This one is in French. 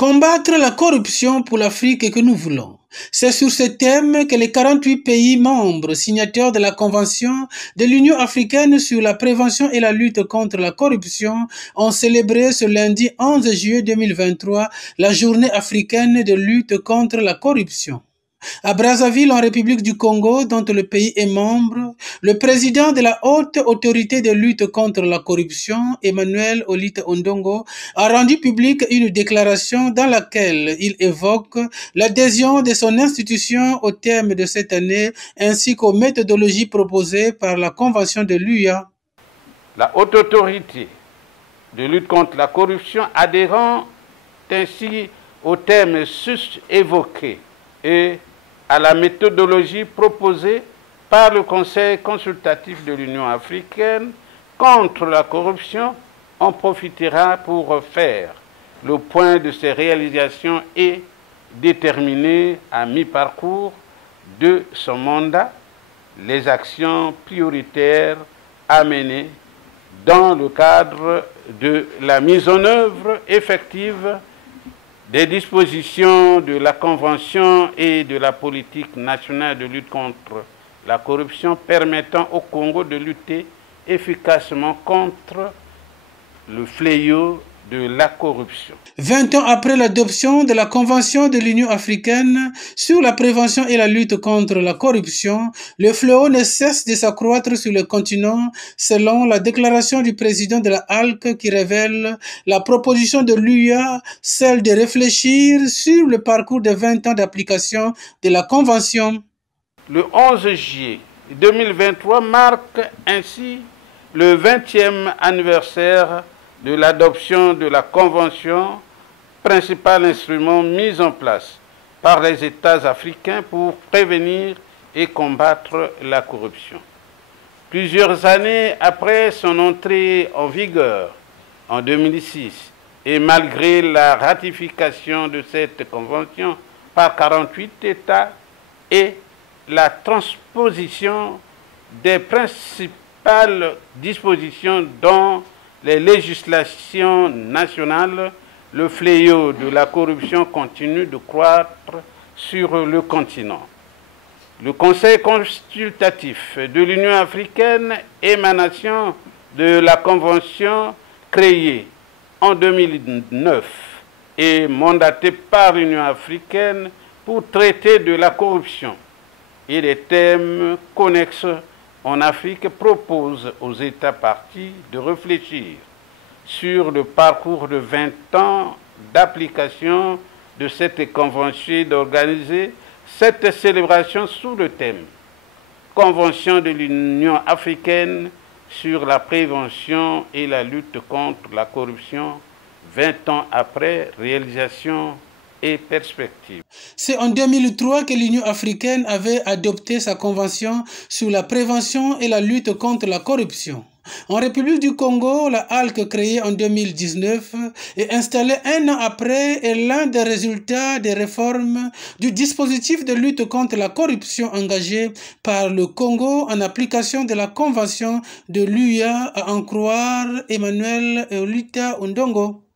Combattre la corruption pour l'Afrique que nous voulons. C'est sur ce thème que les 48 pays membres signataires de la Convention de l'Union africaine sur la prévention et la lutte contre la corruption ont célébré ce lundi 11 juillet 2023 la journée africaine de lutte contre la corruption. À Brazzaville, en République du Congo, dont le pays est membre, le président de la Haute Autorité de lutte contre la corruption, Emmanuel Olite Ondongo, a rendu publique une déclaration dans laquelle il évoque l'adhésion de son institution au thème de cette année ainsi qu'aux méthodologies proposées par la Convention de l'UA. La Haute Autorité de lutte contre la corruption adhérant ainsi au thème sus évoqué et à la méthodologie proposée par le Conseil consultatif de l'Union africaine contre la corruption en profitera pour faire le point de ses réalisations et déterminer à mi-parcours de son mandat les actions prioritaires à mener dans le cadre de la mise en œuvre effective des dispositions de la Convention et de la politique nationale de lutte contre la corruption permettant au Congo de lutter efficacement contre le fléau de la corruption. 20 ans après l'adoption de la Convention de l'Union africaine sur la prévention et la lutte contre la corruption, le fléau ne cesse de s'accroître sur le continent selon la déclaration du président de la HALC qui révèle la proposition de l'UA, celle de réfléchir sur le parcours de 20 ans d'application de la Convention. Le 11 juillet 2023 marque ainsi le 20e anniversaire de l'adoption de la Convention, principal instrument mis en place par les États africains pour prévenir et combattre la corruption. Plusieurs années après son entrée en vigueur en 2006, et malgré la ratification de cette Convention par 48 États et la transposition des principales dispositions dans les législations nationales, le fléau de la corruption continue de croître sur le continent. Le Conseil consultatif de l'Union africaine, émanation de la Convention créée en 2009 et mandaté par l'Union africaine pour traiter de la corruption et des thèmes connexes en Afrique, propose aux États partis de réfléchir sur le parcours de 20 ans d'application de cette convention et d'organiser cette célébration sous le thème Convention de l'Union africaine sur la prévention et la lutte contre la corruption, 20 ans après réalisation et perspective. C'est en 2003 que l'Union africaine avait adopté sa convention sur la prévention et la lutte contre la corruption. En République du Congo, la HALC créée en 2019 et installée un an après est l'un des résultats des réformes du dispositif de lutte contre la corruption engagé par le Congo en application de la Convention de l'UA, à en croire Emmanuel Olite Ondongo.